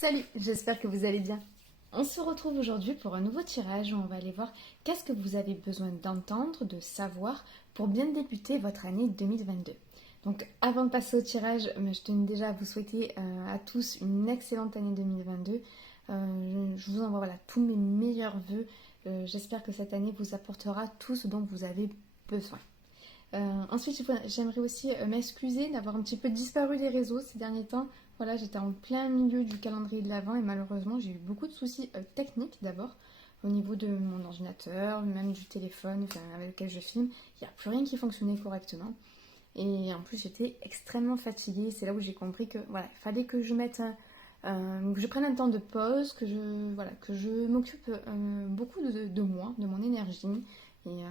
Salut, j'espère que vous allez bien. On se retrouve aujourd'hui pour un nouveau tirage où on va aller voir qu'est-ce que vous avez besoin d'entendre, de savoir pour bien débuter votre année 2022. Donc avant de passer au tirage, je tenais déjà à vous souhaiter à tous une excellente année 2022. Je vous envoie tous mes meilleurs vœux. J'espère que cette année vous apportera tout ce dont vous avez besoin. Ensuite, j'aimerais aussi m'excuser d'avoir un petit peu disparu des réseaux ces derniers temps. Voilà, j'étais en plein milieu du calendrier de l'Avent et malheureusement, j'ai eu beaucoup de soucis techniques d'abord au niveau de mon ordinateur, même du téléphone avec lequel je filme. Il n'y a plus rien qui fonctionnait correctement. Et en plus, j'étais extrêmement fatiguée. C'est là où j'ai compris que voilà, il fallait que je mette que je prenne un temps de pause, que je m'occupe beaucoup de moi, de mon énergie, et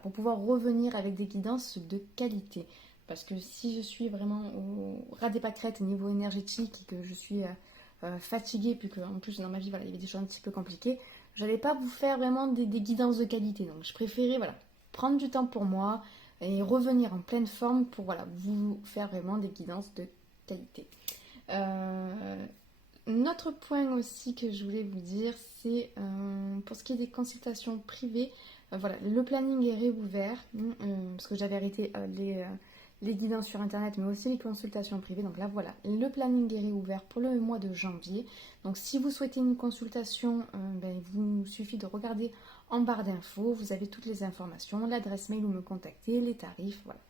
pour pouvoir revenir avec des guidances de qualité. Parce que si je suis vraiment au ras des pâquerettes au niveau énergétique et que je suis fatiguée, puis qu'en plus dans ma vie il y avait des choses un petit peu compliquées, je n'allais pas vous faire vraiment des guidances de qualité. Donc je préférais prendre du temps pour moi et revenir en pleine forme pour vous faire vraiment des guidances de qualité. Notre point aussi que je voulais vous dire, c'est pour ce qui est des consultations privées, le planning est réouvert, parce que j'avais arrêté les guidances sur internet, mais aussi les consultations privées. Donc là, voilà, le planning est réouvert pour le mois de janvier. Donc si vous souhaitez une consultation, il vous suffit de regarder en barre d'infos, vous avez toutes les informations, l'adresse mail où me contacter, les tarifs, voilà.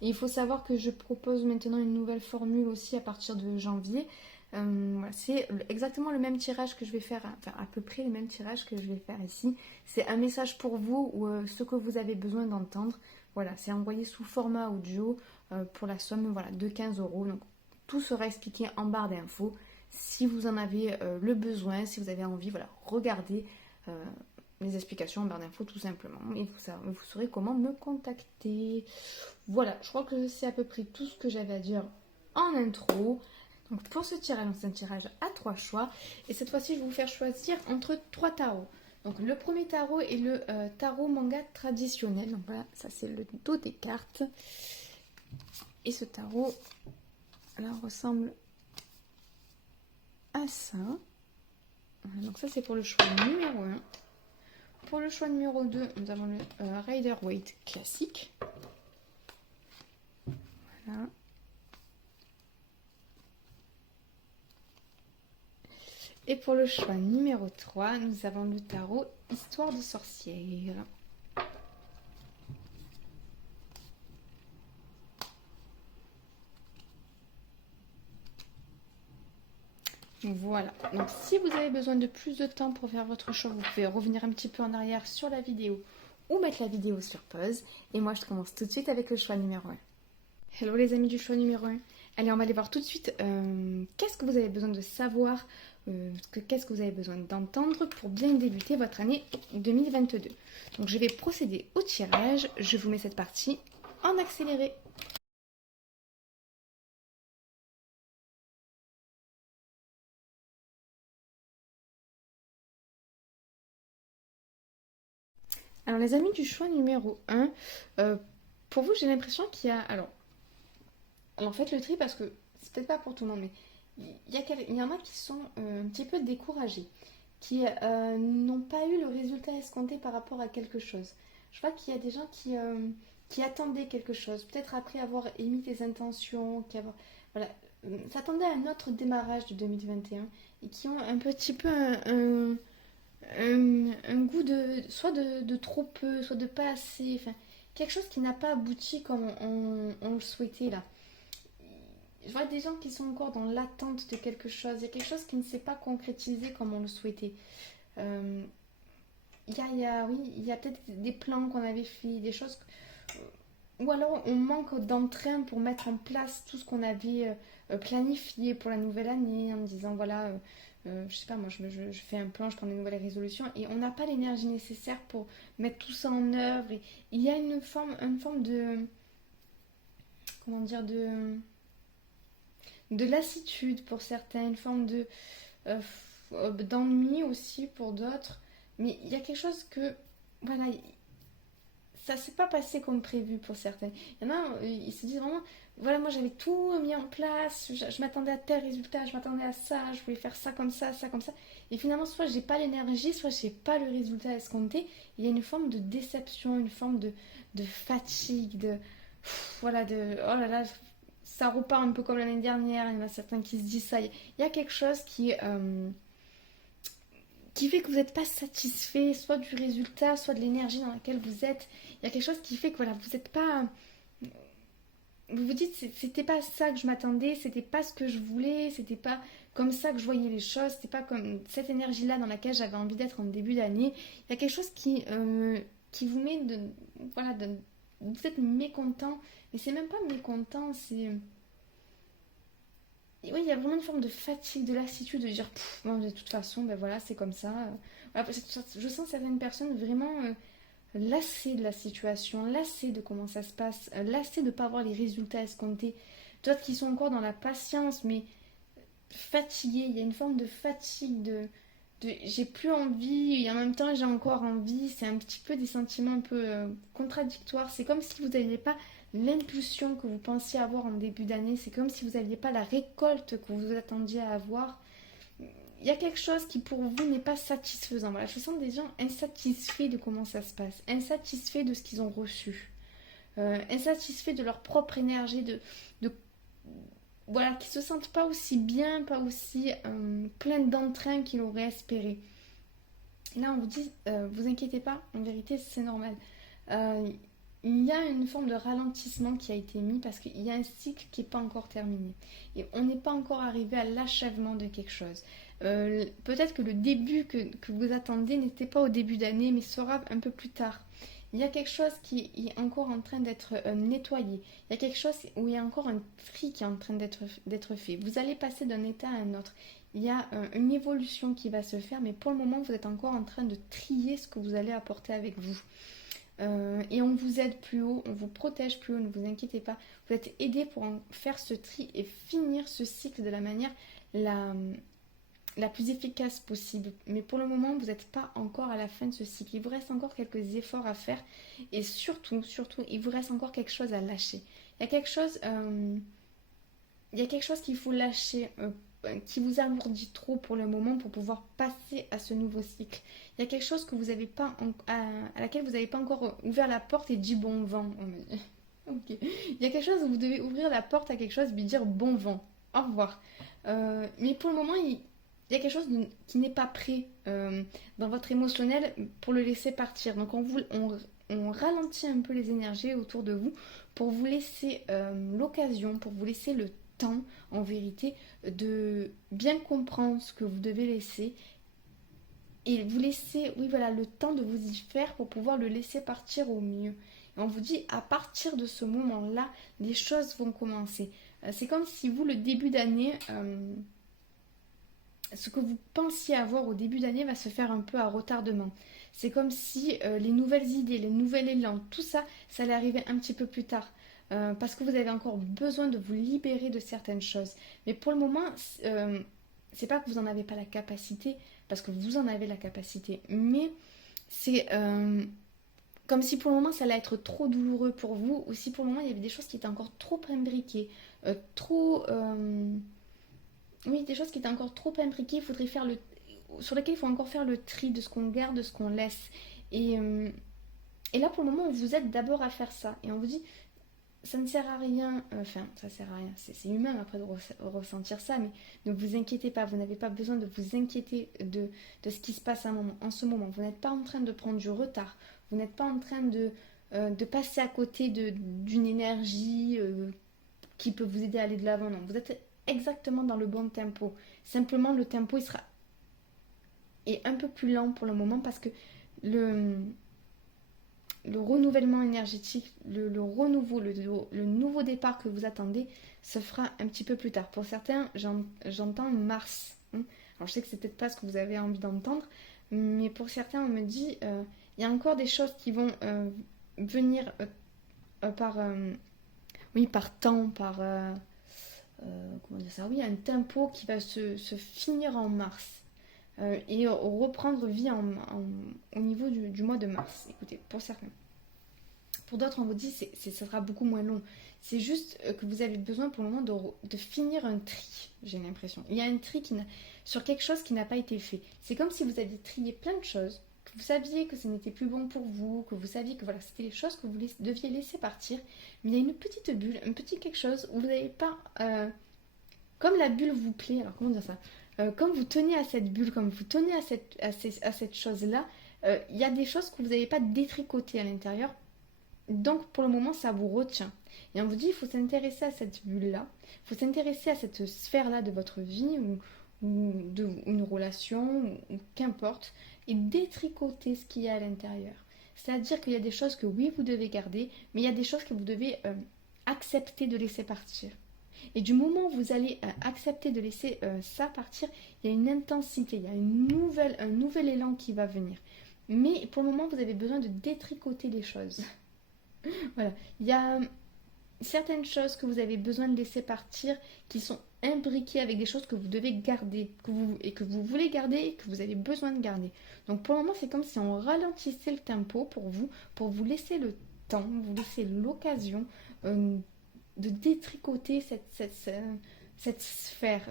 Et il faut savoir que je propose maintenant une nouvelle formule aussi à partir de janvier. C'est exactement le même tirage que je vais faire, enfin à peu près le même tirage que je vais faire ici. C'est un message pour vous ou ce que vous avez besoin d'entendre. Voilà, c'est envoyé sous format audio pour la somme de 15 €. Donc tout sera expliqué en barre d'infos. Si vous en avez le besoin, si vous avez envie, regardez les explications en barre d'infos tout simplement. Et vous saurez comment me contacter. Voilà, je crois que c'est à peu près tout ce que j'avais à dire en intro. Donc pour ce tirage, c'est un tirage à 3 choix. Et cette fois-ci, je vais vous faire choisir entre 3 tarots. Donc le premier tarot est le tarot manga traditionnel. Donc voilà, ça c'est le dos des cartes. Et ce tarot, ressemble à ça. Voilà, donc ça c'est pour le choix numéro 1. Pour le choix numéro 2, nous avons le Rider-Waite classique. Voilà. Et pour le choix numéro 3, nous avons le tarot Histoire de sorcière. Voilà, donc si vous avez besoin de plus de temps pour faire votre choix, vous pouvez revenir un petit peu en arrière sur la vidéo ou mettre la vidéo sur pause. Et moi, je commence tout de suite avec le choix numéro 1. Hello les amis du choix numéro 1. Allez, on va aller voir tout de suite qu'est-ce que vous avez besoin de savoir, qu'est-ce que vous avez besoin d'entendre pour bien débuter votre année 2022. Donc je vais procéder au tirage. Je vous mets cette partie en accéléré. Alors les amis du choix numéro 1, pour vous j'ai l'impression qu'il y a... Alors faites le tri parce que c'est peut-être pas pour tout le monde, mais il y en a qui sont un petit peu découragés, qui n'ont pas eu le résultat escompté par rapport à quelque chose. Je vois qu'il y a des gens qui attendaient quelque chose, peut-être après avoir émis des intentions, s'attendaient à un autre démarrage de 2021 et qui ont un petit peu un goût soit de trop peu, soit de pas assez, enfin quelque chose qui n'a pas abouti comme on le souhaitait là. Je vois des gens qui sont encore dans l'attente de quelque chose. Il y a quelque chose qui ne s'est pas concrétisé comme on le souhaitait. Euh, il y a peut-être des plans qu'on avait fait, des choses. Ou alors on manque d'entrain pour mettre en place tout ce qu'on avait planifié pour la nouvelle année en disant je sais pas, moi je fais un plan, je prends des nouvelles résolutions et on n'a pas l'énergie nécessaire pour mettre tout ça en œuvre. Et il y a une forme de. Comment dire, de lassitude pour certains, une forme d'ennui aussi pour d'autres. Mais il y a quelque chose que, voilà, ça s'est pas passé comme prévu pour certains. Il y en a, ils se disent vraiment, voilà, moi j'avais tout mis en place, je m'attendais à tel résultat, je m'attendais à ça, je voulais faire ça comme ça, ça comme ça. Et finalement, soit j'ai pas l'énergie, soit j'ai pas le résultat escompté. Il y a une forme de déception, une forme de fatigue, voilà, oh là là, ça repart un peu comme l'année dernière. Il y en a certains qui se disent ça. Il y a quelque chose qui fait que vous n'êtes pas satisfait, soit du résultat, soit de l'énergie dans laquelle vous êtes. Il y a quelque chose qui fait que voilà, vous n'êtes pas. Vous vous dites, c'était pas ça que je m'attendais, c'était pas ce que je voulais, c'était pas comme ça que je voyais les choses, c'était pas comme cette énergie-là dans laquelle j'avais envie d'être en début d'année. Il y a quelque chose qui vous met de. Voilà, vous êtes mécontent, mais c'est même pas mécontent, c'est. Oui, il y a vraiment une forme de fatigue, de lassitude, de dire, bon, de toute façon, ben voilà, c'est comme ça. Voilà, je sens certaines personnes vraiment lassées de la situation, lassées de comment ça se passe, lassées de ne pas avoir les résultats escomptés. D'autres qui sont encore dans la patience, mais fatiguées. Il y a une forme de fatigue, j'ai plus envie, et en même temps j'ai encore envie. C'est un petit peu des sentiments un peu contradictoires. C'est comme si vous n'aviez pas l'impulsion que vous pensiez avoir en début d'année. C'est comme si vous n'aviez pas la récolte que vous attendiez à avoir. Il y a quelque chose qui pour vous n'est pas satisfaisant. Voilà, je sens des gens insatisfaits de comment ça se passe, insatisfaits de ce qu'ils ont reçu, insatisfaits de leur propre énergie, de voilà, qui se sentent pas aussi bien, pas aussi plein d'entrain qu'ils auraient espéré. Et là, on vous dit, vous inquiétez pas, en vérité, c'est normal. Euh, il y a une forme de ralentissement qui a été mis parce qu'il y a un cycle qui n'est pas encore terminé. Et on n'est pas encore arrivé à l'achèvement de quelque chose. Peut-être que le début que vous attendez n'était pas au début d'année, mais sera un peu plus tard. Il y a quelque chose qui est encore en train d'être nettoyé. Il y a quelque chose où il y a encore un tri qui est en train d'être fait. Vous allez passer d'un état à un autre. Il y a une évolution qui va se faire, mais pour le moment, vous êtes encore en train de trier ce que vous allez apporter avec vous. Et on vous aide plus haut, on vous protège plus haut, ne vous inquiétez pas. Vous êtes aidé pour en faire ce tri et finir ce cycle de la manière la plus efficace possible. Mais pour le moment, vous n'êtes pas encore à la fin de ce cycle. Il vous reste encore quelques efforts à faire. Et surtout, il vous reste encore quelque chose à lâcher. Il y a quelque chose qu'il faut lâcher, qui vous alourdit trop pour le moment pour pouvoir passer à ce nouveau cycle. Il y a quelque chose que vous avez pas à laquelle vous n'avez pas encore ouvert la porte et dit bon vent. On me dit. Ok. Il y a quelque chose où vous devez ouvrir la porte à quelque chose et lui dire bon vent. Au revoir. Mais pour le moment, il y a quelque chose qui n'est pas prêt dans votre émotionnel pour le laisser partir. Donc on ralentit un peu les énergies autour de vous pour vous laisser l'occasion, pour vous laisser le temps, en vérité, de bien comprendre ce que vous devez laisser et vous laisser, oui voilà, le temps de vous y faire pour pouvoir le laisser partir au mieux. Et on vous dit, à partir de ce moment-là, les choses vont commencer. C'est comme si vous, le début d'année, ce que vous pensiez avoir au début d'année va se faire un peu à retardement. C'est comme si les nouvelles idées, les nouvel élan, tout ça, ça allait arriver un petit peu plus tard. Parce que vous avez encore besoin de vous libérer de certaines choses. Mais pour le moment, c'est pas que vous n'en avez pas la capacité, parce que vous en avez la capacité, mais c'est comme si pour le moment ça allait être trop douloureux pour vous, ou si pour le moment il y avait des choses qui étaient encore trop imbriquées, trop... oui, des choses qui étaient encore trop imbriquées, il faudrait faire sur lesquelles il faut encore faire le tri de ce qu'on garde, de ce qu'on laisse. Et, euh, et là pour le moment on vous aide d'abord à faire ça, et on vous dit ça ne sert à rien, enfin ça sert à rien, c'est humain après de ressentir ça, mais ne vous inquiétez pas, vous n'avez pas besoin de vous inquiéter de ce qui se passe en ce moment. Vous n'êtes pas en train de prendre du retard, vous n'êtes pas en train de passer à côté d'une énergie qui peut vous aider à aller de l'avant, non, vous êtes exactement dans le bon tempo. Simplement le tempo il sera est un peu plus lent pour le moment parce que le le renouvellement énergétique, le renouveau, le nouveau départ que vous attendez se fera un petit peu plus tard. Pour certains, j'entends mars. Alors je sais que c'est peut-être pas ce que vous avez envie d'entendre, mais pour certains, on me dit il y a encore des choses qui vont venir par, oui, par temps, par comment dire ça, oui, un tempo qui va se finir en mars. Et reprendre vie au niveau du mois de mars. Écoutez, pour Pour d'autres, on vous dit ça sera beaucoup moins long. C'est juste que vous avez besoin pour le moment de finir un tri, j'ai l'impression. Il y a un tri sur quelque chose qui n'a pas été fait. C'est comme si vous aviez trié plein de choses, que vous saviez que ce n'était plus bon pour vous, que vous saviez que voilà, c'était les choses que vous deviez laisser partir. Mais il y a une petite bulle, un petit quelque chose où vous n'avez pas... comme la bulle vous plaît, alors comment dire ça comme vous tenez à cette bulle, comme vous tenez à cette chose-là, il y a des choses que vous n'avez pas détricotées à l'intérieur. Donc pour le moment, ça vous retient. Et on vous dit, il faut s'intéresser à cette bulle-là, il faut s'intéresser à cette sphère-là de votre vie ou une relation, ou qu'importe, et détricoter ce qu'il y a à l'intérieur. C'est-à-dire qu'il y a des choses que oui, vous devez garder, mais il y a des choses que vous devez accepter de laisser partir. Et du moment où vous allez accepter de laisser ça partir, il y a une intensité, il y a un nouvel élan qui va venir. Mais pour le moment, vous avez besoin de détricoter les choses. Voilà, il y a certaines choses que vous avez besoin de laisser partir qui sont imbriquées avec des choses que vous devez garder que vous voulez garder et que vous avez besoin de garder. Donc pour le moment, c'est comme si on ralentissait le tempo pour vous laisser le temps, vous laisser l'occasion de détricoter cette sphère.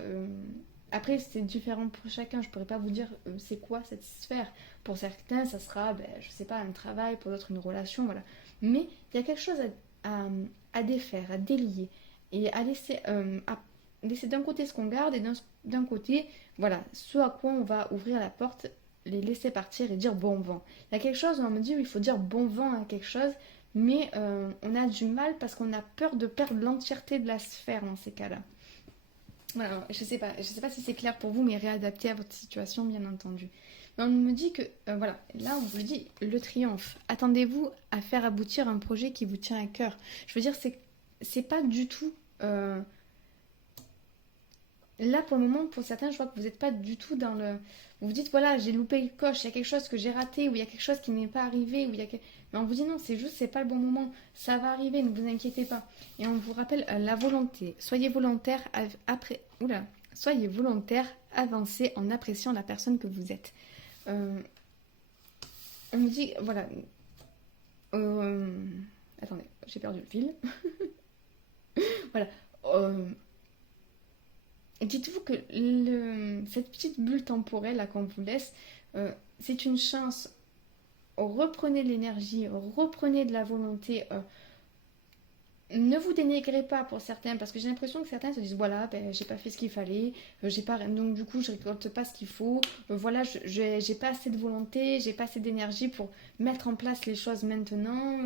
Après, c'est différent pour chacun. Je pourrais pas vous dire c'est quoi cette sphère. Pour certains, ça sera, je sais pas, un travail, pour d'autres, une relation, voilà. Mais il y a quelque chose à défaire, à délier et à laisser d'un côté ce qu'on garde et d'un côté, voilà, ce à quoi on va ouvrir la porte, les laisser partir et dire bon vent. Il y a quelque chose où on me dit il faut dire bon vent à quelque chose, mais on a du mal parce qu'on a peur de perdre l'entièreté de la sphère dans ces cas-là. Voilà, je sais pas si c'est clair pour vous, mais réadapté à votre situation, bien entendu. Mais on me dit que, voilà, là on vous dit le triomphe. Attendez-vous à faire aboutir un projet qui vous tient à cœur. Je veux dire, c'est pas du tout... Là, pour le moment, pour certains, je vois que vous n'êtes pas du tout dans le... Vous vous dites, voilà, j'ai loupé le coche, il y a quelque chose que j'ai raté, ou il y a quelque chose qui n'est pas arrivé, ou il y a... Mais on vous dit non, c'est juste, c'est pas le bon moment. Ça va arriver, ne vous inquiétez pas. Et on vous rappelle la volonté. Soyez volontaire, soyez volontaire, avancez en appréciant la personne que vous êtes. On me dit, voilà... Attendez, j'ai perdu le fil. Voilà. Dites-vous que cette petite bulle temporelle là qu'on vous laisse, c'est une chance. Reprenez de l'énergie, reprenez de la volonté. Ne vous dénigrez pas pour certains, parce que j'ai l'impression que certains se disent voilà, j'ai pas fait ce qu'il fallait, j'ai pas, donc du coup je récolte pas ce qu'il faut, voilà, j'ai pas assez de volonté, j'ai pas assez d'énergie pour mettre en place les choses maintenant,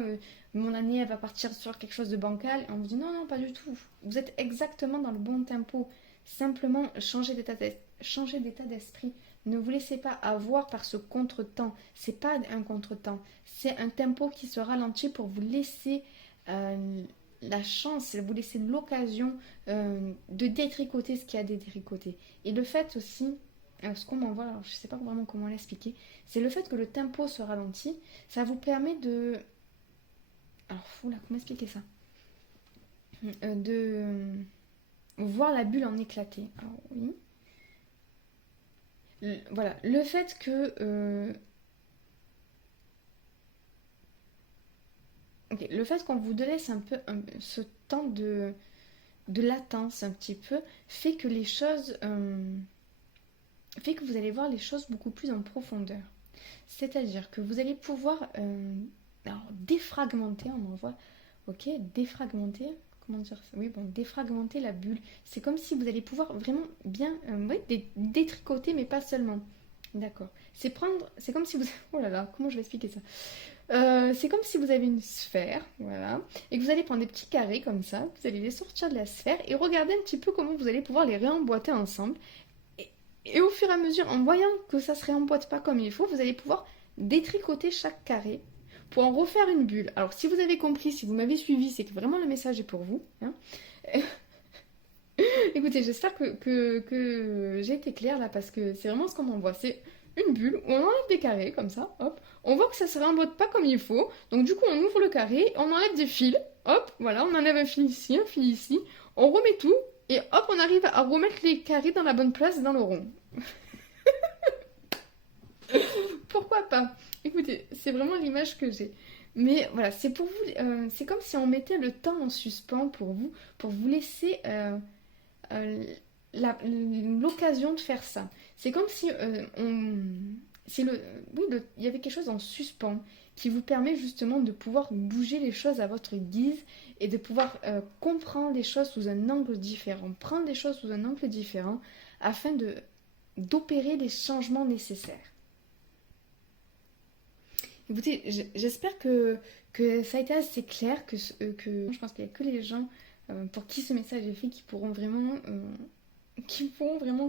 mon année elle va partir sur quelque chose de bancal. Et on vous dit non, pas du tout, vous êtes exactement dans le bon tempo. Simplement, changez d'état d'esprit. Ne vous laissez pas avoir par ce contretemps. C'est pas un contretemps. C'est un tempo qui se ralentit pour vous laisser la chance, vous laisser l'occasion de détricoter ce qu'il y a à détricoter. Et le fait aussi, ce qu'on m'envoie, alors je sais pas vraiment comment l'expliquer, c'est le fait que le tempo se ralentit, ça vous permet de... Alors, comment expliquer ça de voir la bulle en éclater. Alors oui. Voilà, le fait que... le fait qu'on vous laisse un peu ce temps de latence un petit peu, fait que les choses... fait que vous allez voir les choses beaucoup plus en profondeur. C'est-à-dire que vous allez pouvoir défragmenter, on en voit, défragmenter... Comment dire ça ? Oui, bon, défragmenter la bulle. C'est comme si vous allez pouvoir vraiment bien détricoter, mais pas seulement. D'accord. C'est comme si vous... Oh là là, comment je vais expliquer ça ? C'est comme si vous avez une sphère, voilà, et que vous allez prendre des petits carrés comme ça, vous allez les sortir de la sphère et regarder un petit peu comment vous allez pouvoir les réemboîter ensemble. Et au fur et à mesure, en voyant que ça se réemboîte pas comme il faut, vous allez pouvoir détricoter chaque carré pour en refaire une bulle. Alors si vous avez compris, si vous m'avez suivi, c'est que vraiment le message est pour vous. Hein. Écoutez, j'espère que j'ai été claire là, parce que c'est vraiment ce qu'on m'envoie. C'est une bulle où on enlève des carrés comme ça, hop. On voit que ça se réemboîte pas comme il faut. Donc du coup, on ouvre le carré, on enlève des fils, hop, voilà, on enlève un fil ici, on remet tout, et hop, on arrive à remettre les carrés dans la bonne place dans le rond. Pourquoi pas ? Écoutez, c'est vraiment l'image que j'ai. Mais voilà, c'est pour vous, c'est comme si on mettait le temps en suspens pour vous laisser euh, l'occasion de faire ça. C'est comme si si oui, il y avait quelque chose en suspens qui vous permet justement de pouvoir bouger les choses à votre guise et de pouvoir comprendre les choses sous un angle différent, prendre les choses sous un angle différent afin d'opérer les changements nécessaires. Écoutez, j'espère que ça a été assez clair, que je pense qu'il n'y a que les gens pour qui ce message est fait qui pourront vraiment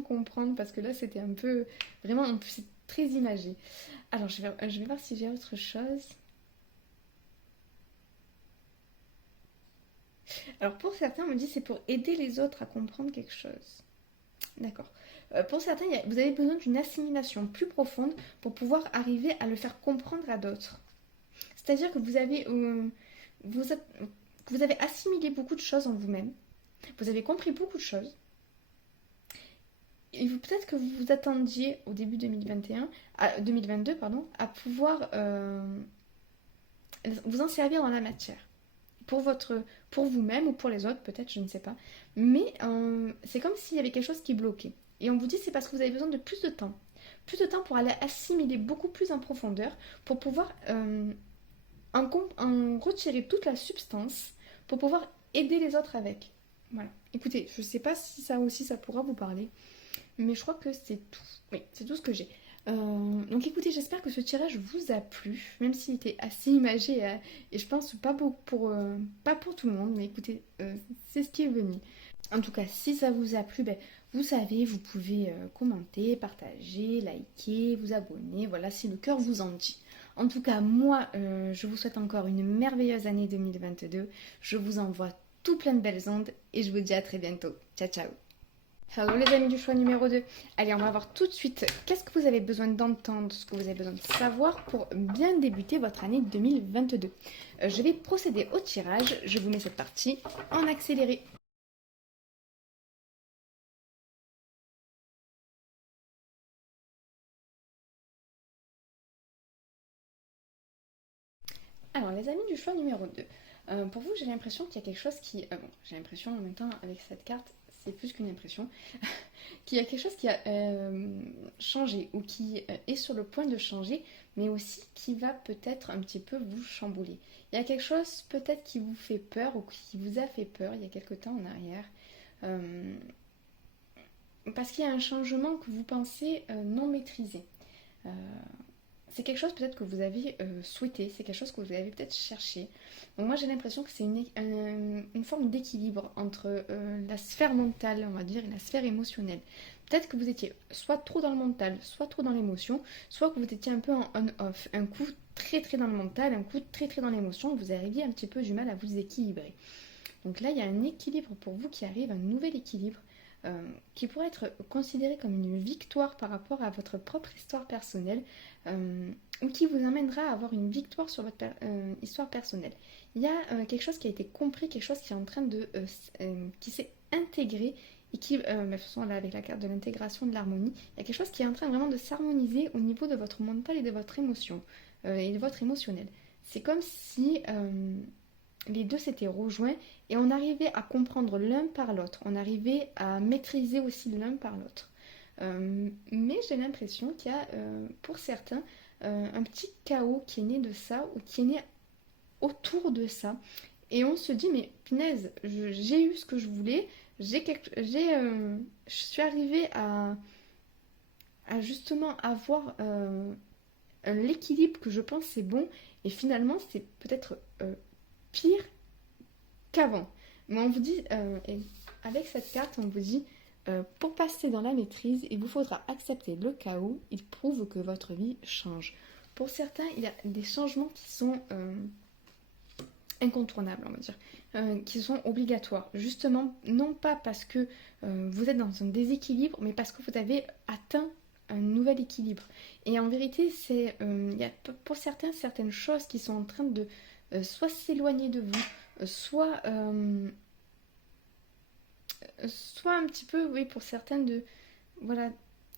comprendre, parce que là c'était un peu, vraiment, en plus c'est très imagé. Alors je vais voir si j'ai autre chose. Alors pour certains, on me dit c'est pour aider les autres à comprendre quelque chose. D'accord. Pour certains, vous avez besoin d'une assimilation plus profonde pour pouvoir arriver à le faire comprendre à d'autres. C'est-à-dire que vous, vous avez assimilé beaucoup de choses en vous-même, vous avez compris beaucoup de choses, et peut-être que vous vous attendiez au début 2021, 2022, pardon, à pouvoir vous en servir dans la matière. Pour vous-même ou pour les autres, peut-être, je ne sais pas. Mais c'est comme s'il y avait quelque chose qui bloquait. Et on vous dit c'est parce que vous avez besoin de plus de temps. Plus de temps pour aller assimiler beaucoup plus en profondeur, pour pouvoir en retirer toute la substance, pour pouvoir aider les autres avec. Voilà. Écoutez, je ne sais pas si ça aussi ça pourra vous parler, mais je crois que c'est tout. Oui, c'est tout ce que j'ai. Donc écoutez, j'espère que ce tirage vous a plu, même s'il était assez imagé et je pense pas pour tout le monde, mais écoutez, c'est ce qui est venu. En tout cas, si ça vous a plu, ben, vous savez, vous pouvez commenter, partager, liker, vous abonner, voilà, si le cœur vous en dit. En tout cas, moi, je vous souhaite encore une merveilleuse année 2022. Je vous envoie tout plein de belles ondes et je vous dis à très bientôt. Ciao, ciao. Hello les amis du choix numéro 2. Allez, on va voir tout de suite qu'est-ce que vous avez besoin d'entendre, ce que vous avez besoin de savoir pour bien débuter votre année 2022. Je vais procéder au tirage. Je vous mets cette partie en accéléré. Alors, les amis du choix numéro 2, pour vous, j'ai l'impression qu'il y a quelque chose qui... bon, j'ai l'impression en même temps, avec cette carte, c'est plus qu'une impression, qu'il y a quelque chose qui a changé ou qui est sur le point de changer, mais aussi qui va peut-être un petit peu vous chambouler. Il y a quelque chose peut-être qui vous fait peur ou qui vous a fait peur il y a quelque temps en arrière, euh, parce qu'il y a un changement que vous pensez non maîtrisé. Euh, c'est quelque chose peut-être que vous avez souhaité, c'est quelque chose que vous avez peut-être cherché. Donc moi j'ai l'impression que c'est une forme d'équilibre entre la sphère mentale, on va dire, et la sphère émotionnelle. Peut-être que vous étiez soit trop dans le mental, soit trop dans l'émotion, soit que vous étiez un peu en on-off, un coup très très dans le mental, un coup très très dans l'émotion, vous arriviez un petit peu du mal à vous équilibrer. Donc là il y a un équilibre pour vous qui arrive, un nouvel équilibre qui pourrait être considéré comme une victoire par rapport à votre propre histoire personnelle ou qui vous amènera à avoir une victoire sur votre histoire personnelle. Il y a quelque chose qui a été compris, quelque chose qui est en train qui s'est intégré et qui, de toute façon là avec la carte de l'intégration de l'harmonie, il y a quelque chose qui est en train vraiment de s'harmoniser au niveau de votre mental et de votre émotion et de votre émotionnel. C'est comme si les deux s'étaient rejoints et on arrivait à comprendre l'un par l'autre, on arrivait à maîtriser aussi l'un par l'autre. Mais j'ai l'impression qu'il y a pour certains un petit chaos qui est né de ça ou qui est né autour de ça. Et on se dit, mais punaise, j'ai eu ce que je voulais, je suis arrivée à justement avoir l'équilibre que je pense c'est bon, et finalement c'est peut-être pire qu'avant. Mais on vous dit, avec cette carte, on vous dit, pour passer dans la maîtrise, il vous faudra accepter le chaos, il prouve que votre vie change. Pour certains, il y a des changements qui sont incontournables, on va dire, qui sont obligatoires. Justement, non pas parce que vous êtes dans un déséquilibre, mais parce que vous avez atteint un nouvel équilibre. Et en vérité, il y a pour certains certaines choses qui sont en train de soit s'éloigner de vous, soit un petit peu, oui, pour certaines de, voilà,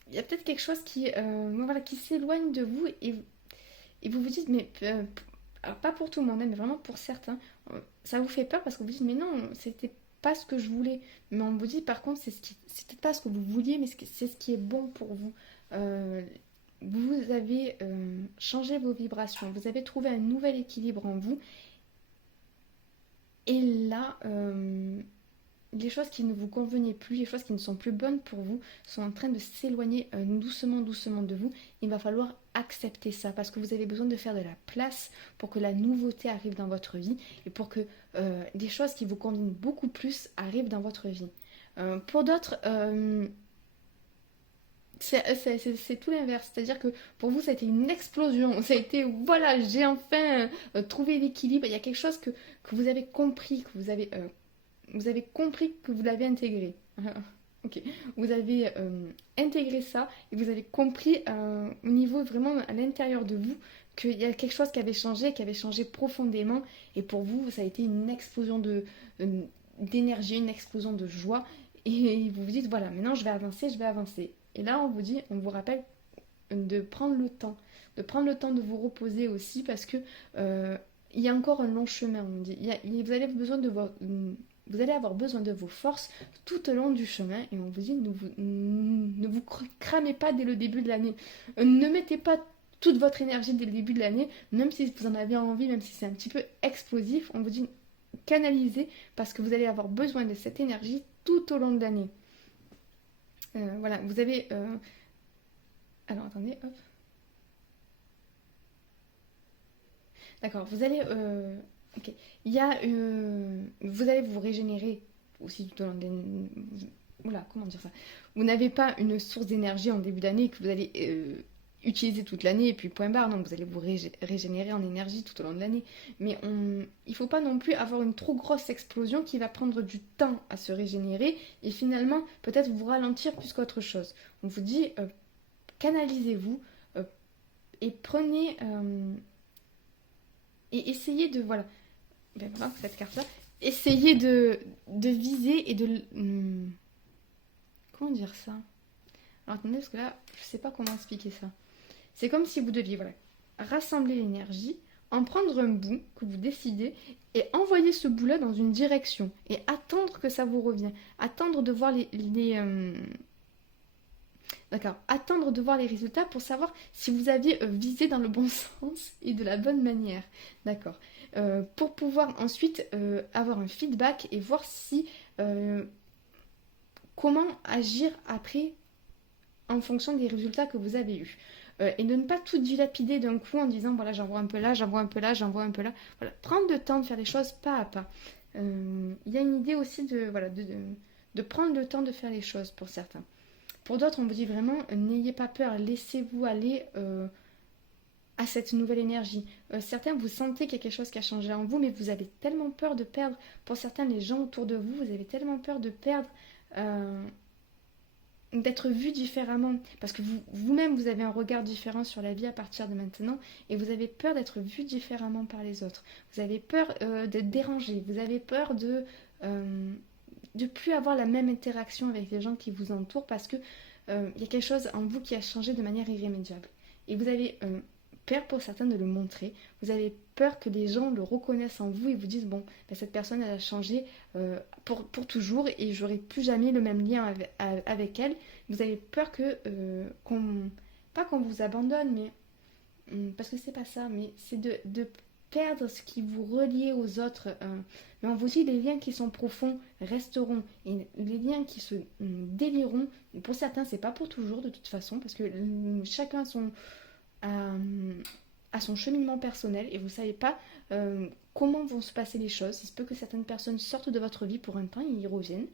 il y a peut-être quelque chose qui s'éloigne de vous et vous vous dites, mais Alors pas pour tout le monde, hein, mais vraiment pour certains, ça vous fait peur parce que vous dites mais non, c'était pas ce que je voulais. Mais on vous dit par contre c'était pas ce que vous vouliez, mais c'est ce qui est bon pour vous. Euh, vous avez changé vos vibrations, vous avez trouvé un nouvel équilibre en vous, et là, les choses qui ne vous convenaient plus, les choses qui ne sont plus bonnes pour vous, sont en train de s'éloigner doucement, doucement de vous. Il va falloir accepter ça parce que vous avez besoin de faire de la place pour que la nouveauté arrive dans votre vie et pour que des choses qui vous conviennent beaucoup plus arrivent dans votre vie. Pour d'autres, c'est tout l'inverse. C'est-à-dire que pour vous, ça a été une explosion. Ça a été, voilà, j'ai enfin trouvé l'équilibre. Il y a quelque chose que vous avez compris, que vous avez compris que vous l'avez intégré. Ok. Vous avez intégré ça et vous avez compris au niveau vraiment à l'intérieur de vous qu'il y a quelque chose qui avait changé profondément. Et pour vous, ça a été une explosion d'énergie, une explosion de joie. Et vous vous dites, voilà, maintenant je vais avancer, je vais avancer. Et là, on vous dit, on vous rappelle de prendre le temps, de prendre le temps de vous reposer aussi parce que il y a encore un long chemin. On dit, vous allez besoin de vous allez avoir besoin de vos forces tout au long du chemin et on vous dit ne vous cramez pas dès le début de l'année. Ne mettez pas toute votre énergie dès le début de l'année, même si vous en avez envie, même si c'est un petit peu explosif, on vous dit canalisez parce que vous allez avoir besoin de cette énergie tout au long de l'année. Voilà, vous avez... Alors attendez, hop. D'accord, vous allez... Ok. Il y a... vous allez vous régénérer aussi tout au long de... Oula, comment dire ça? Vous n'avez pas une source d'énergie en début d'année que vous allez utiliser toute l'année et puis point barre. Non, vous allez vous régénérer en énergie tout au long de l'année. Mais il ne faut pas non plus avoir une trop grosse explosion qui va prendre du temps à se régénérer et finalement peut-être vous ralentir plus qu'autre chose. On vous dit canalisez-vous et prenez... et essayez de... Voilà, ben voilà cette carte-là. Essayez de viser et de... comment dire ça? Alors attendez, parce que là, je sais pas comment expliquer ça. C'est comme si vous deviez voilà, rassembler l'énergie, en prendre un bout que vous décidez et envoyer ce bout-là dans une direction et attendre que ça vous revienne. Attendre de voir D'accord. Attendre de voir les résultats pour savoir si vous aviez visé dans le bon sens et de la bonne manière. D'accord. Pour pouvoir ensuite avoir un feedback et voir si comment agir après en fonction des résultats que vous avez eus. Et de ne pas tout dilapider d'un coup en disant voilà j'envoie un peu là, j'envoie un peu là, j'envoie un peu là. Voilà, prendre le temps de faire les choses pas à pas. Il y a une idée aussi de prendre le temps de faire les choses pour certains. Pour d'autres, on vous dit vraiment n'ayez pas peur, laissez-vous aller à cette nouvelle énergie. Certains, vous sentez qu'il y a quelque chose qui a changé en vous, mais vous avez tellement peur de perdre, pour certains, les gens autour de vous, vous avez tellement peur de perdre d'être vu différemment parce que vous-même vous avez un regard différent sur la vie à partir de maintenant et vous avez peur d'être vu différemment par les autres, vous avez peur d'être dérangé, vous avez peur de plus avoir la même interaction avec les gens qui vous entourent parce que y a quelque chose en vous qui a changé de manière irrémédiable et vous avez peur pour certains de le montrer, vous avez peur que les gens le reconnaissent en vous et vous disent bon, ben, cette personne elle a changé pour toujours et j'aurai plus jamais le même lien avec elle. Vous avez peur que pas qu'on vous abandonne, mais parce que c'est pas ça, mais c'est de perdre ce qui vous relie aux autres. Mais on vous dit les liens qui sont profonds resteront et les liens qui se délieront, pour certains c'est pas pour toujours de toute façon parce que chacun a son cheminement personnel et vous savez pas comment vont se passer les choses. Il se peut que certaines personnes sortent de votre vie pour un temps et y reviennent.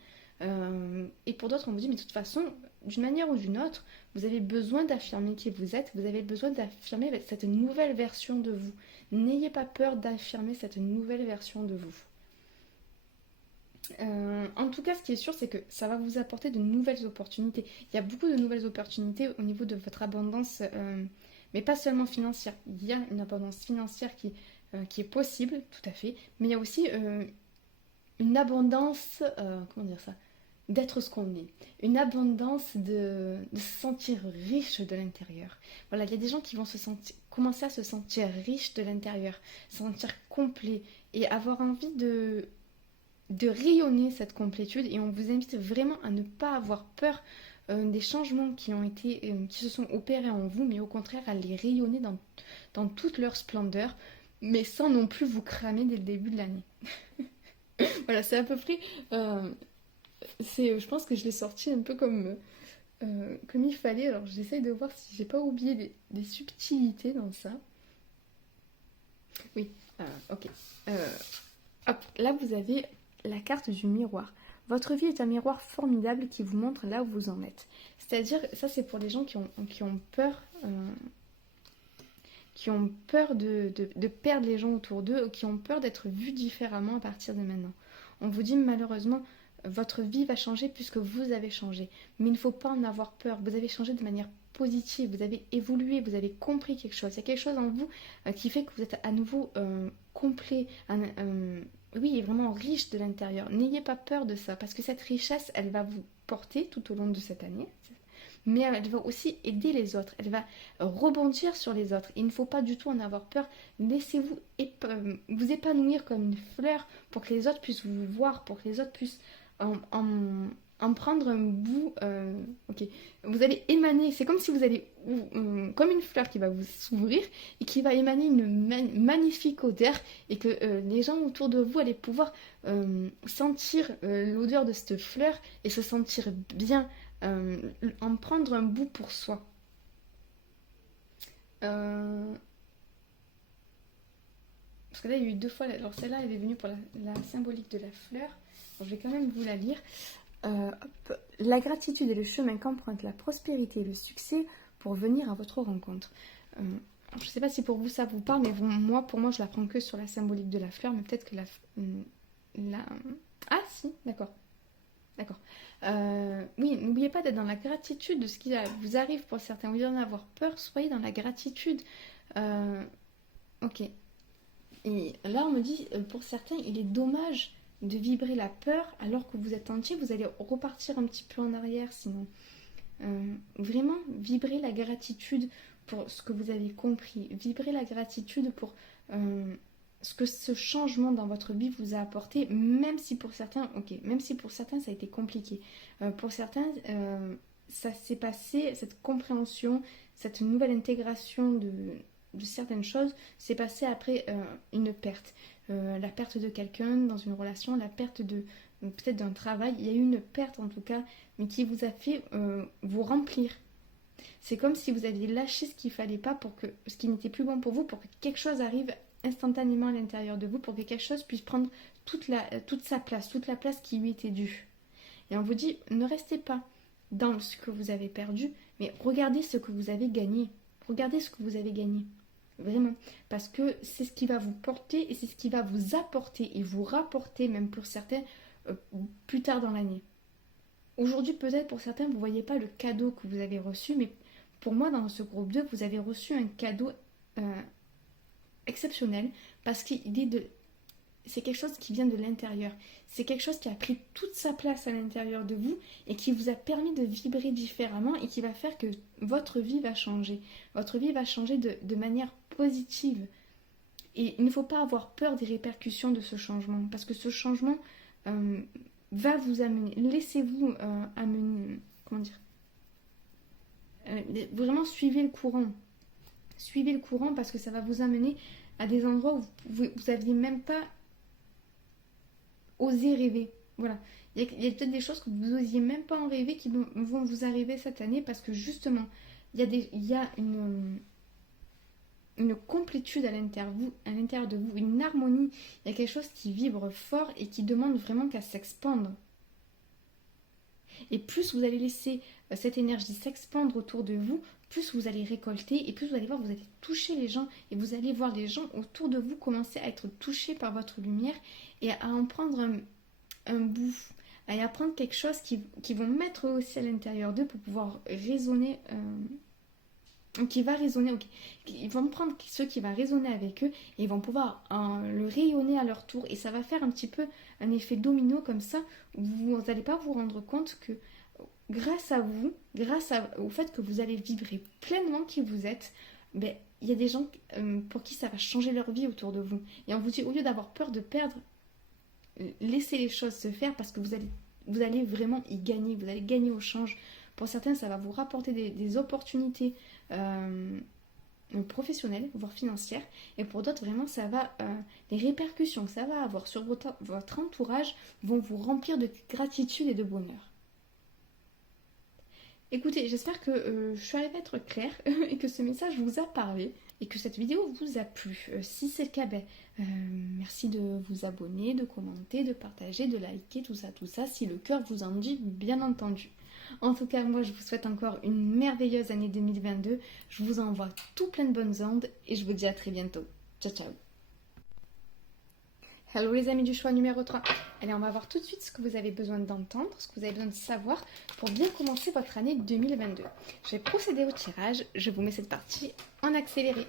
Et pour d'autres, on vous dit, mais de toute façon, d'une manière ou d'une autre, vous avez besoin d'affirmer qui vous êtes, vous avez besoin d'affirmer cette nouvelle version de vous. N'ayez pas peur d'affirmer cette nouvelle version de vous. En tout cas, ce qui est sûr, c'est que ça va vous apporter de nouvelles opportunités. Il y a beaucoup de nouvelles opportunités au niveau de votre abondance, mais pas seulement financière. Il y a une abondance financière qui est possible, tout à fait, mais il y a aussi une abondance, comment dire ça, d'être ce qu'on est, une abondance de se sentir riche de l'intérieur. Voilà, il y a des gens qui vont commencer à se sentir riches de l'intérieur, se sentir complet et avoir envie de rayonner cette complétude. Et on vous invite vraiment à ne pas avoir peur des changements qui se sont opérés en vous, mais au contraire à les rayonner dans toute leur splendeur, mais sans non plus vous cramer dès le début de l'année. Voilà, c'est à peu près. Je pense que je l'ai sorti un peu comme il fallait. Alors j'essaye de voir si j'ai pas oublié des subtilités dans ça. Oui, ok. Hop, là vous avez la carte du miroir. Votre vie est un miroir formidable qui vous montre là où vous en êtes. C'est-à-dire, ça c'est pour les gens qui ont peur de perdre les gens autour d'eux, ou qui ont peur d'être vus différemment à partir de maintenant. On vous dit malheureusement, votre vie va changer puisque vous avez changé. Mais il ne faut pas en avoir peur. Vous avez changé de manière positive, vous avez évolué, vous avez compris quelque chose. Il y a quelque chose en vous qui fait que vous êtes à nouveau complet, oui, vraiment riche de l'intérieur. N'ayez pas peur de ça, parce que cette richesse, elle va vous porter tout au long de cette année, mais elle va aussi aider les autres, elle va rebondir sur les autres. Il ne faut pas du tout en avoir peur. Laissez-vous vous épanouir comme une fleur pour que les autres puissent vous voir, pour que les autres puissent en prendre un bout. Ok, vous allez émaner, c'est comme si vous allez, comme une fleur qui va vous s'ouvrir et qui va émaner une magnifique odeur, et que les gens autour de vous allaient pouvoir sentir l'odeur de cette fleur et se sentir bien. En prendre un bout pour soi. Parce que là, il y a eu 2 fois. Alors, celle-là, elle est venue pour la symbolique de la fleur. Alors, je vais quand même vous la lire. Hop. La gratitude est le chemin qu'emprunte la prospérité et le succès pour venir à votre rencontre. Je ne sais pas si pour vous ça vous parle, mais pour moi, je la prends que sur la symbolique de la fleur, mais peut-être que Ah, si, d'accord. D'accord. Oui, n'oubliez pas d'être dans la gratitude de ce qui vous arrive pour certains. Au lieu d'en avoir peur, soyez dans la gratitude. Ok. Et là, on me dit, pour certains, il est dommage de vibrer la peur alors que vous êtes entier. Vous allez repartir un petit peu en arrière sinon. Vraiment, vibrez la gratitude pour ce que vous avez compris. Vibrez la gratitude pour ce que ce changement dans votre vie vous a apporté, même si pour certains, ça a été compliqué. Pour certains, ça s'est passé, cette compréhension, cette nouvelle intégration de certaines choses, s'est passé après une perte. La perte de quelqu'un dans une relation, la perte peut-être d'un travail. Il y a eu une perte en tout cas, mais qui vous a fait vous remplir. C'est comme si vous aviez lâché ce qu'il fallait pas, ce qui n'était plus bon pour vous, pour que quelque chose arrive instantanément à l'intérieur de vous, pour que quelque chose puisse prendre toute sa place, toute la place qui lui était due. Et on vous dit, ne restez pas dans ce que vous avez perdu, mais regardez ce que vous avez gagné. Regardez ce que vous avez gagné. Vraiment. Parce que c'est ce qui va vous porter et c'est ce qui va vous apporter et vous rapporter, même pour certains, plus tard dans l'année. Aujourd'hui, peut-être pour certains, vous ne voyez pas le cadeau que vous avez reçu, mais pour moi, dans ce groupe 2, vous avez reçu un cadeau exceptionnel, parce que c'est quelque chose qui vient de l'intérieur. C'est quelque chose qui a pris toute sa place à l'intérieur de vous et qui vous a permis de vibrer différemment et qui va faire que votre vie va changer. Votre vie va changer de manière positive. Et il ne faut pas avoir peur des répercussions de ce changement, parce que ce changement va vous amener. Laissez-vous amener. Comment dire vraiment suivez le courant. Suivez le courant, parce que ça va vous amener à des endroits où vous n'aviez même pas osé rêver. Voilà. Il y a peut-être des choses que vous n'osiez même pas en rêver qui vont vous arriver cette année, parce que justement, il y a une complétude à l'intérieur de vous, une harmonie. Il y a quelque chose qui vibre fort et qui demande vraiment qu'à s'expandre. Et plus vous allez laisser cette énergie s'expandre autour de vous, plus vous allez récolter, et plus vous allez voir, vous allez toucher les gens, et vous allez voir les gens autour de vous commencer à être touchés par votre lumière et à en prendre un bout, à y apprendre quelque chose qui vont mettre aussi à l'intérieur d'eux pour pouvoir résonner qui va résonner, ils vont prendre ce qui va résonner avec eux et ils vont pouvoir le rayonner à leur tour et ça va faire un petit peu un effet domino comme ça. Vous n'allez pas vous rendre compte que grâce à vous, au fait que vous allez vibrer pleinement qui vous êtes, ben, il y a des gens pour qui ça va changer leur vie autour de vous. Et on vous dit, au lieu d'avoir peur de perdre, laissez les choses se faire parce que vous allez vraiment y gagner, vous allez gagner au change. Pour certains, ça va vous rapporter des opportunités professionnelles, voire financières. Et pour d'autres, vraiment, les répercussions que ça va avoir sur votre entourage vont vous remplir de gratitude et de bonheur. Écoutez, j'espère que je suis arrivée à être claire et que ce message vous a parlé et que cette vidéo vous a plu. Si c'est le cas, merci de vous abonner, de commenter, de partager, de liker, tout ça, si le cœur vous en dit, bien entendu. En tout cas, moi, je vous souhaite encore une merveilleuse année 2022. Je vous envoie tout plein de bonnes ondes et je vous dis à très bientôt. Ciao, ciao. Hello les amis du choix numéro 3. Allez, on va voir tout de suite ce que vous avez besoin d'entendre, ce que vous avez besoin de savoir pour bien commencer votre année 2022. Je vais procéder au tirage. Je vous mets cette partie en accéléré.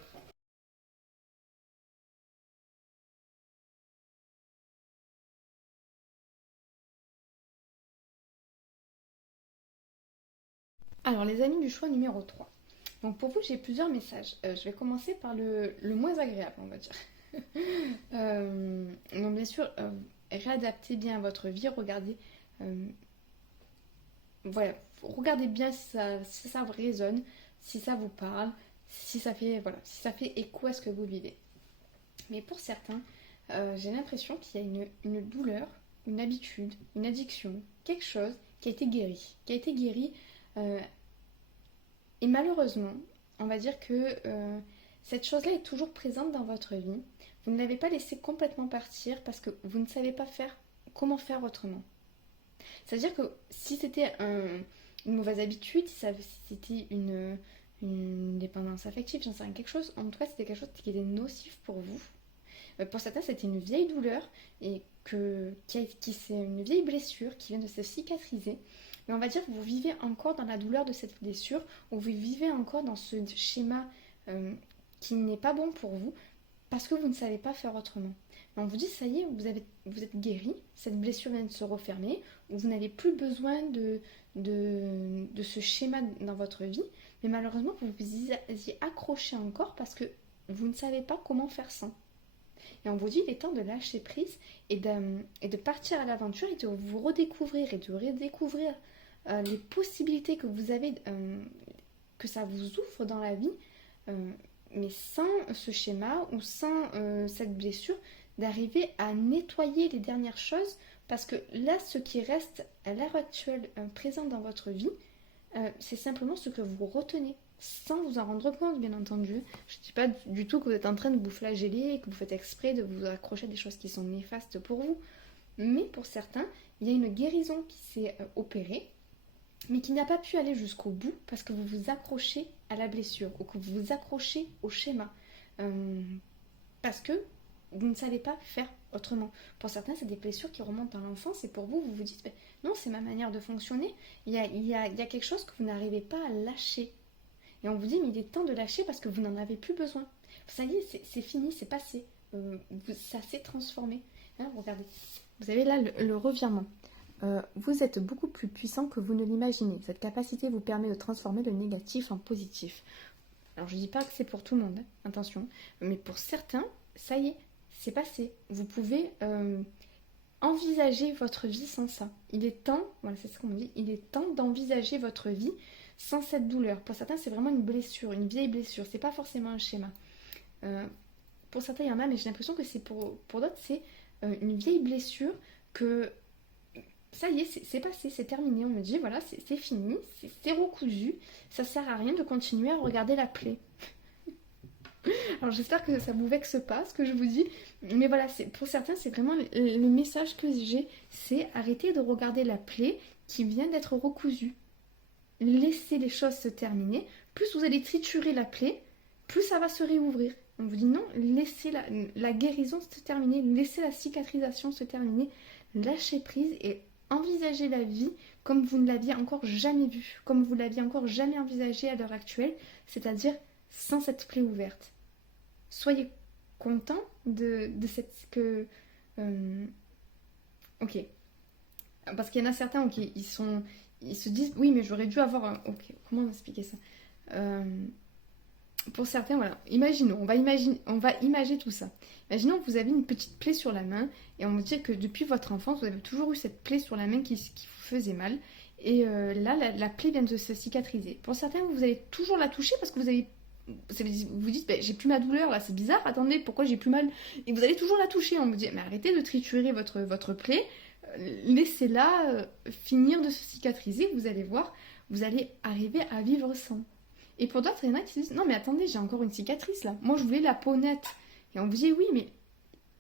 Alors les amis du choix numéro 3. Donc pour vous, j'ai plusieurs messages. Je vais commencer par le moins agréable, on va dire. Donc bien sûr, réadaptez bien votre vie, regardez, voilà, regardez bien si ça vous résonne, si ça vous parle, si ça fait, voilà, si ça fait écho à ce que vous vivez. Mais pour certains, j'ai l'impression qu'il y a une douleur, une habitude, une addiction, quelque chose qui a été guéri, et malheureusement, on va dire que cette chose-là est toujours présente dans votre vie. Vous ne l'avez pas laissée complètement partir parce que vous ne savez pas comment faire autrement. C'est-à-dire que si c'était une mauvaise habitude, si c'était une dépendance affective, j'en sais rien, quelque chose, en tout cas c'était quelque chose qui était nocif pour vous. Pour certains, c'était une vieille douleur et c'est une vieille blessure qui vient de se cicatriser. Mais on va dire que vous vivez encore dans la douleur de cette blessure ou vous vivez encore dans ce schéma qui n'est pas bon pour vous parce que vous ne savez pas faire autrement. Mais on vous dit, ça y est, vous êtes guéri, cette blessure vient de se refermer, vous n'avez plus besoin de ce schéma dans votre vie, mais malheureusement, vous vous y accrochez encore parce que vous ne savez pas comment faire sans. Et on vous dit, il est temps de lâcher prise et de partir à l'aventure et de vous redécouvrir et de redécouvrir les possibilités que vous avez, que ça vous ouvre dans la vie, mais sans ce schéma ou sans cette blessure, d'arriver à nettoyer les dernières choses, parce que là, ce qui reste à l'heure actuelle présent dans votre vie, c'est simplement ce que vous retenez, sans vous en rendre compte, bien entendu. Je ne dis pas du tout que vous êtes en train de vous flageller et que vous faites exprès de vous accrocher à des choses qui sont néfastes pour vous. Mais pour certains, il y a une guérison qui s'est opérée, mais qui n'a pas pu aller jusqu'au bout parce que vous vous accrochez à la blessure ou que vous vous accrochez au schéma. Parce que vous ne savez pas faire autrement. Pour certains, c'est des blessures qui remontent dans l'enfance et pour vous, vous vous dites, non, c'est ma manière de fonctionner. Il y a quelque chose que vous n'arrivez pas à lâcher. Et on vous dit, mais il est temps de lâcher parce que vous n'en avez plus besoin. Ça y est, c'est fini, c'est passé. Ça s'est transformé. Hein, regardez. Vous avez là le revirement. Vous êtes beaucoup plus puissant que vous ne l'imaginez. Cette capacité vous permet de transformer le négatif en positif. Alors je ne dis pas que c'est pour tout le monde, hein, attention. Mais pour certains, ça y est, c'est passé. Vous pouvez envisager votre vie sans ça. Il est temps, voilà, c'est ce qu'on dit, il est temps d'envisager votre vie sans cette douleur. Pour certains, c'est vraiment une blessure, une vieille blessure. C'est pas forcément un schéma. Pour certains, il y en a, mais j'ai l'impression que c'est pour d'autres, c'est une vieille blessure que ça y est, c'est passé, c'est terminé. On me dit, voilà, c'est fini, c'est recousu. Ça sert à rien de continuer à regarder la plaie. Alors j'espère que ça vous vexe pas ce que je vous dis, mais voilà, pour certains c'est vraiment le message que j'ai, c'est arrêter de regarder la plaie qui vient d'être recousue. Laissez les choses se terminer, plus vous allez triturer la plaie, plus ça va se réouvrir. On vous dit non, laissez la guérison se terminer, laissez la cicatrisation se terminer, lâchez prise et envisagez la vie comme vous ne l'aviez encore jamais vu, comme vous l'aviez encore jamais envisagé à l'heure actuelle, c'est-à-dire sans cette plaie ouverte. Soyez content de cette... Ok. Parce qu'il y en a certains, ok, ils se disent, oui, mais j'aurais dû avoir un... Ok, comment expliquer ça? Euh, pour certains, voilà, imaginons, on va imaginer tout ça. Imaginons que vous avez une petite plaie sur la main et on vous dit que depuis votre enfance, vous avez toujours eu cette plaie sur la main qui vous faisait mal. Et là, la plaie vient de se cicatriser. Pour certains, vous allez toujours la toucher parce que vous dites, ben, j'ai plus ma douleur là, c'est bizarre, attendez, pourquoi j'ai plus mal? Et vous allez toujours la toucher. On vous dit, mais arrêtez de triturer votre plaie, laissez-la finir de se cicatriser, vous allez voir, vous allez arriver à vivre sans. Et pour d'autres, il y en a qui se disent, non mais attendez, j'ai encore une cicatrice là, moi je voulais la peau nette. Et on vous dit, oui, mais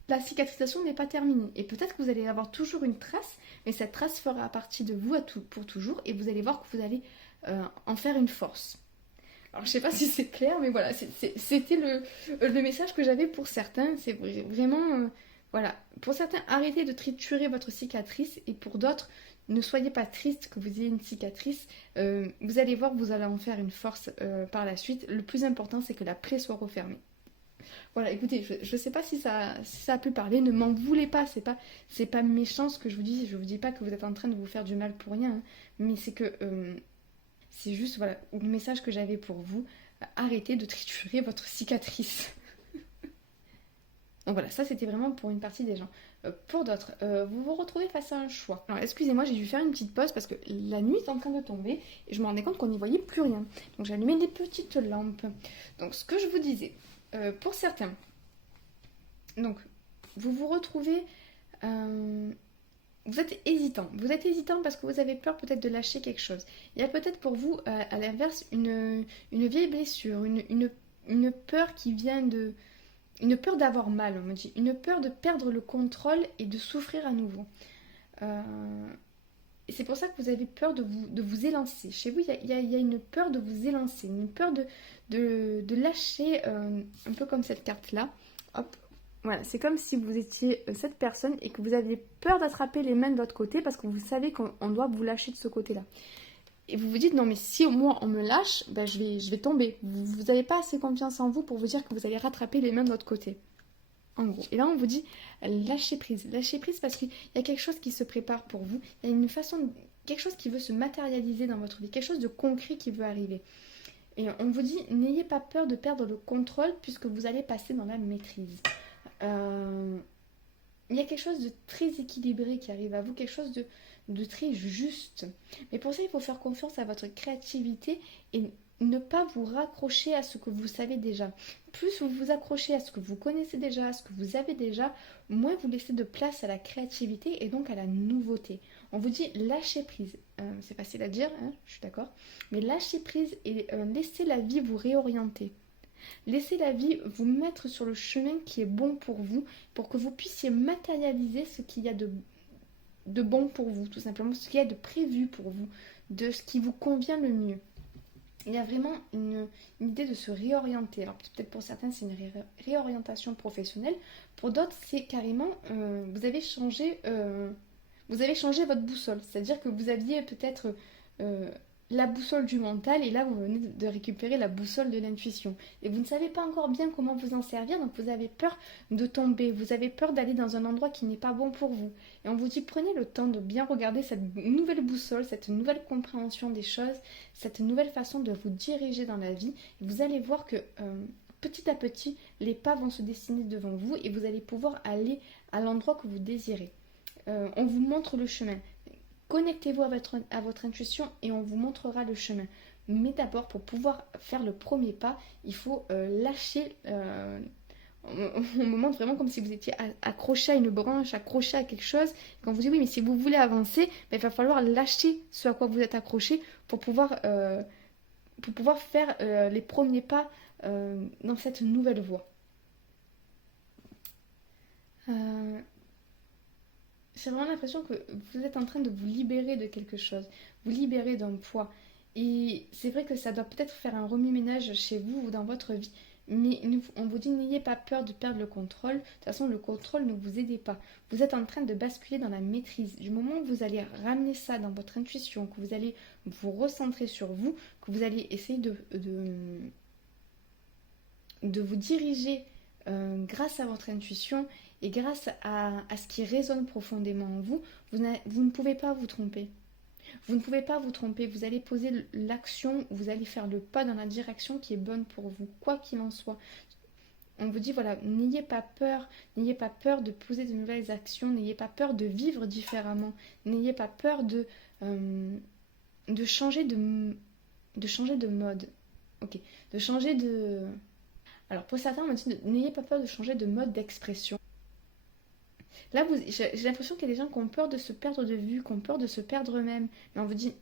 la cicatrisation n'est pas terminée. Et peut-être que vous allez avoir toujours une trace, mais cette trace fera partie de vous pour toujours, et vous allez voir que vous allez en faire une force. Alors je sais pas si c'est clair, mais voilà, c'était le message que j'avais pour certains. C'est vraiment, voilà, pour certains, arrêtez de triturer votre cicatrice, et pour d'autres, ne soyez pas triste que vous ayez une cicatrice. Vous allez voir que vous allez en faire une force par la suite. Le plus important, c'est que la plaie soit refermée. Voilà, écoutez, je sais pas si ça a pu parler, ne m'en voulez pas, c'est pas méchant ce que je vous dis pas que vous êtes en train de vous faire du mal pour rien, hein, mais c'est que c'est juste, voilà, le message que j'avais pour vous, arrêtez de triturer votre cicatrice. Donc voilà, ça c'était vraiment pour une partie des gens. Pour d'autres, vous vous retrouvez face à un choix. Alors excusez-moi, j'ai dû faire une petite pause parce que la nuit est en train de tomber et je me rendais compte qu'on n'y voyait plus rien. Donc j'ai allumé des petites lampes. Donc ce que je vous disais, pour certains, donc vous vous retrouvez... vous êtes hésitant. Vous êtes hésitant parce que vous avez peur peut-être de lâcher quelque chose. Il y a peut-être pour vous, à l'inverse, une vieille blessure, une peur qui vient de... Une peur d'avoir mal, on me dit. Une peur de perdre le contrôle et de souffrir à nouveau. Et c'est pour ça que vous avez peur de vous élancer. Chez vous, il y a une peur de vous élancer, une peur de lâcher, un peu comme cette carte-là. Hop, voilà, c'est comme si vous étiez cette personne et que vous aviez peur d'attraper les mains de l'autre côté parce que vous savez qu'on doit vous lâcher de ce côté-là. Et vous vous dites, non mais si moi on me lâche, ben je vais tomber. Vous n'avez pas assez confiance en vous pour vous dire que vous allez rattraper les mains de l'autre côté. En gros. Et là on vous dit, lâchez prise. Lâchez prise parce qu'il y a quelque chose qui se prépare pour vous. Il y a une façon, quelque chose qui veut se matérialiser dans votre vie. Quelque chose de concret qui veut arriver. Et on vous dit, n'ayez pas peur de perdre le contrôle puisque vous allez passer dans la maîtrise. Il y a quelque chose de très équilibré qui arrive à vous, quelque chose de très juste. Mais pour ça, il faut faire confiance à votre créativité et ne pas vous raccrocher à ce que vous savez déjà. Plus vous vous accrochez à ce que vous connaissez déjà, à ce que vous avez déjà, moins vous laissez de place à la créativité et donc à la nouveauté. On vous dit lâchez prise. C'est facile à dire, hein, je suis d'accord. Mais lâchez prise et laissez la vie vous réorienter. Laissez la vie vous mettre sur le chemin qui est bon pour vous, pour que vous puissiez matérialiser ce qu'il y a de bon pour vous, tout simplement, ce qu'il y a de prévu pour vous, de ce qui vous convient le mieux. Il y a vraiment une idée de se réorienter. Alors peut-être pour certains c'est une réorientation professionnelle, pour d'autres c'est carrément vous avez changé votre boussole, c'est-à-dire que vous aviez peut-être la boussole du mental et là vous venez de récupérer la boussole de l'intuition et vous ne savez pas encore bien comment vous en servir, donc vous avez peur de tomber, vous avez peur d'aller dans un endroit qui n'est pas bon pour vous et on vous dit prenez le temps de bien regarder cette nouvelle boussole, cette nouvelle compréhension des choses, cette nouvelle façon de vous diriger dans la vie et vous allez voir que petit à petit les pas vont se dessiner devant vous et vous allez pouvoir aller à l'endroit que vous désirez. On vous montre le chemin. Connectez-vous à votre intuition et on vous montrera le chemin. Mais d'abord, pour pouvoir faire le premier pas, il faut lâcher. On me montre vraiment comme si vous étiez accroché à une branche, accroché à quelque chose. Quand on vous dit oui, mais si vous voulez avancer, ben, il va falloir lâcher ce à quoi vous êtes accroché pour pouvoir faire les premiers pas dans cette nouvelle voie. J'ai vraiment l'impression que vous êtes en train de vous libérer de quelque chose, vous libérer d'un poids. Et c'est vrai que ça doit peut-être faire un remue-ménage chez vous ou dans votre vie. Mais on vous dit n'ayez pas peur de perdre le contrôle. De toute façon, le contrôle ne vous aide pas. Vous êtes en train de basculer dans la maîtrise. Du moment où vous allez ramener ça dans votre intuition, que vous allez vous recentrer sur vous, que vous allez essayer de vous diriger grâce à votre intuition et grâce à ce qui résonne profondément en vous, vous ne pouvez pas vous tromper. Vous ne pouvez pas vous tromper, vous allez poser l'action, vous allez faire le pas dans la direction qui est bonne pour vous, quoi qu'il en soit. On vous dit, voilà, n'ayez pas peur de poser de nouvelles actions, n'ayez pas peur de vivre différemment, n'ayez pas peur de changer de mode. Ok, de changer de... Alors pour certains, on me dit, n'ayez pas peur de changer de mode d'expression. Là, j'ai l'impression qu'il y a des gens qui ont peur de se perdre de vue, qui ont peur de se perdre eux-mêmes. Mais on vous dit,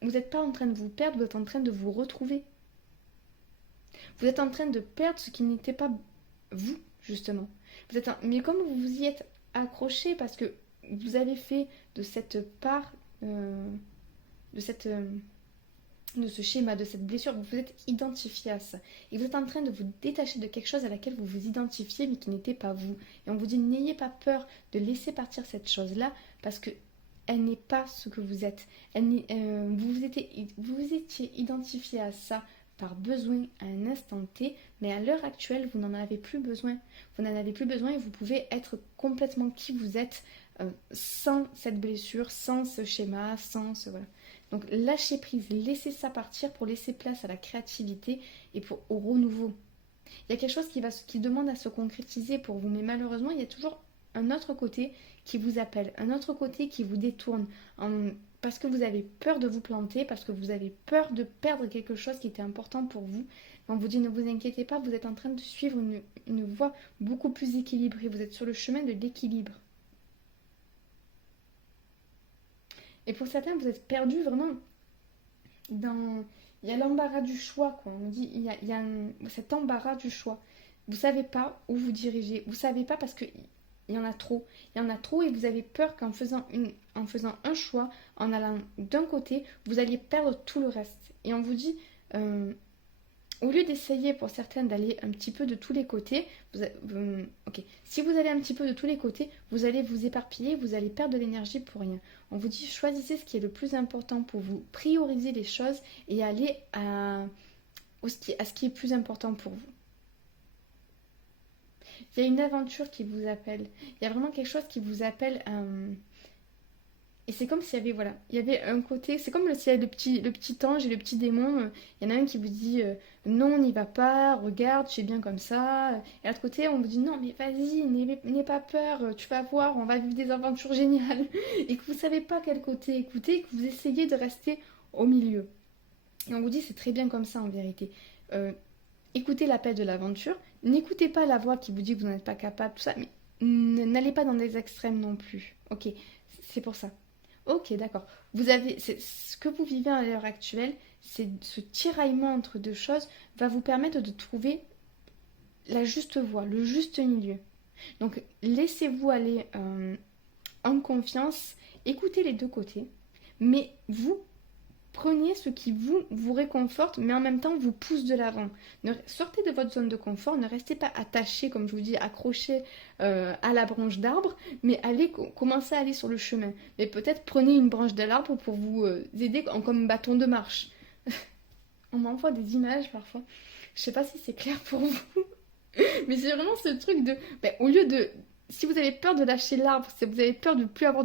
vous n'êtes pas en train de vous perdre, vous êtes en train de vous retrouver. Vous êtes en train de perdre ce qui n'était pas vous, justement. Mais comme vous vous y êtes accroché parce que vous avez fait de cette part, de ce schéma, de cette blessure, vous vous êtes identifié à ça. Et vous êtes en train de vous détacher de quelque chose à laquelle vous vous identifiez mais qui n'était pas vous. Et on vous dit, n'ayez pas peur de laisser partir cette chose-là parce que elle n'est pas ce que vous êtes. Vous vous étiez identifié à ça par besoin à un instant T, mais à l'heure actuelle, vous n'en avez plus besoin. Vous n'en avez plus besoin et vous pouvez être complètement qui vous êtes sans cette blessure, sans ce schéma, sans ce... Voilà. Donc lâchez prise, laissez ça partir pour laisser place à la créativité et au renouveau. Il y a quelque chose qui demande à se concrétiser pour vous, mais malheureusement, il y a toujours un autre côté qui vous appelle, un autre côté qui vous détourne, parce que vous avez peur de vous planter, parce que vous avez peur de perdre quelque chose qui était important pour vous. On vous dit, ne vous inquiétez pas, vous êtes en train de suivre une voie beaucoup plus équilibrée, vous êtes sur le chemin de l'équilibre. Et pour certains, vous êtes perdus vraiment dans... Il y a l'embarras du choix, quoi. On dit, il y a cet embarras du choix. Vous ne savez pas où vous dirigez. Vous ne savez pas parce qu'il y en a trop. Il y en a trop et vous avez peur qu'en faisant un choix, en allant d'un côté, vous alliez perdre tout le reste. Et on vous dit... au lieu d'essayer pour certaines d'aller un petit peu de tous les côtés, si vous allez un petit peu de tous les côtés, vous allez vous éparpiller, vous allez perdre de l'énergie pour rien. On vous dit choisissez ce qui est le plus important pour vous, priorisez les choses et allez à ce qui est plus important pour vous. Il y a une aventure qui vous appelle, il y a vraiment quelque chose qui vous appelle... Et c'est comme s'il y avait, voilà, il y avait un côté, c'est comme s'il y a le petit ange et le petit démon. Il y en a un qui vous dit non, n'y va pas, regarde, tu es bien comme ça. Et à l'autre côté, on vous dit non, mais vas-y, n'aie pas peur, tu vas voir, on va vivre des aventures géniales. Et que vous ne savez pas quel côté écouter, que vous essayez de rester au milieu. Et on vous dit c'est très bien comme ça en vérité. Écoutez l'appel de l'aventure, n'écoutez pas la voix qui vous dit que vous n'êtes pas capable, tout ça, mais n'allez pas dans des extrêmes non plus. Ok, c'est pour ça. Ok, d'accord. Ce que vous vivez à l'heure actuelle, c'est ce tiraillement entre deux choses va vous permettre de trouver la juste voie, le juste milieu. Donc, laissez-vous aller en confiance, écoutez les deux côtés, mais vous prenez ce qui vous réconforte, mais en même temps vous pousse de l'avant. Sortez de votre zone de confort, ne restez pas attaché, comme je vous dis, accroché à la branche d'arbre, mais commencez à aller sur le chemin. Mais peut-être prenez une branche de l'arbre pour vous aider comme bâton de marche. On m'envoie des images parfois. Je sais pas si c'est clair pour vous, mais c'est vraiment ce truc de... au lieu de... Si vous avez peur de lâcher l'arbre, si vous avez peur de ne plus avoir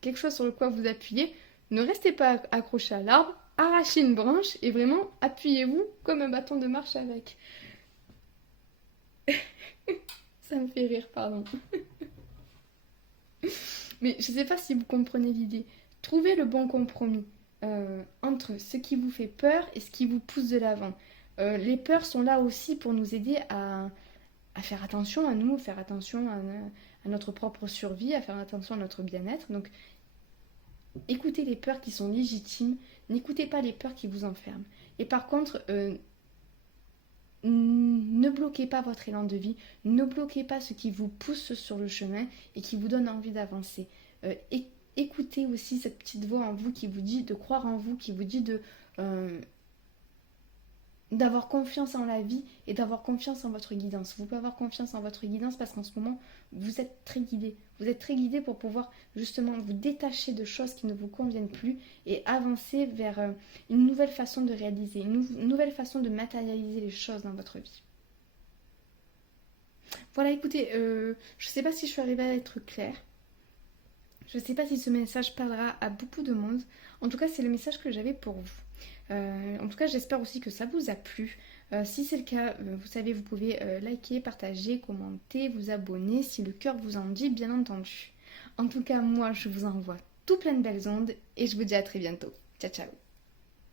quelque chose sur le quoi vous appuyer, ne restez pas accroché à l'arbre, arrachez une branche et vraiment appuyez-vous comme un bâton de marche avec. Ça me fait rire, pardon. Mais je ne sais pas si vous comprenez l'idée. Trouvez le bon compromis entre ce qui vous fait peur et ce qui vous pousse de l'avant. Les peurs sont là aussi pour nous aider à faire attention à nous, faire attention à notre propre survie, à faire attention à notre bien-être. Donc, écoutez les peurs qui sont légitimes, n'écoutez pas les peurs qui vous enferment. Et par contre, ne bloquez pas votre élan de vie, ne bloquez pas ce qui vous pousse sur le chemin et qui vous donne envie d'avancer. Écoutez aussi cette petite voix en vous qui vous dit de croire en vous, qui vous dit de d'avoir confiance en la vie et d'avoir confiance en votre guidance. Vous pouvez avoir confiance en votre guidance parce qu'en ce moment, vous êtes très guidé. Vous êtes très guidé pour pouvoir justement vous détacher de choses qui ne vous conviennent plus et avancer vers une nouvelle façon de réaliser, une nouvelle façon de matérialiser les choses dans votre vie. Voilà, écoutez, je ne sais pas si je suis arrivée à être claire. Je ne sais pas si ce message parlera à beaucoup de monde. En tout cas, c'est le message que j'avais pour vous. En tout cas, j'espère aussi que ça vous a plu. Si c'est le cas, vous savez, vous pouvez liker, partager, commenter, vous abonner si le cœur vous en dit, bien entendu. En tout cas, moi, je vous envoie tout plein de belles ondes et je vous dis à très bientôt. Ciao, ciao.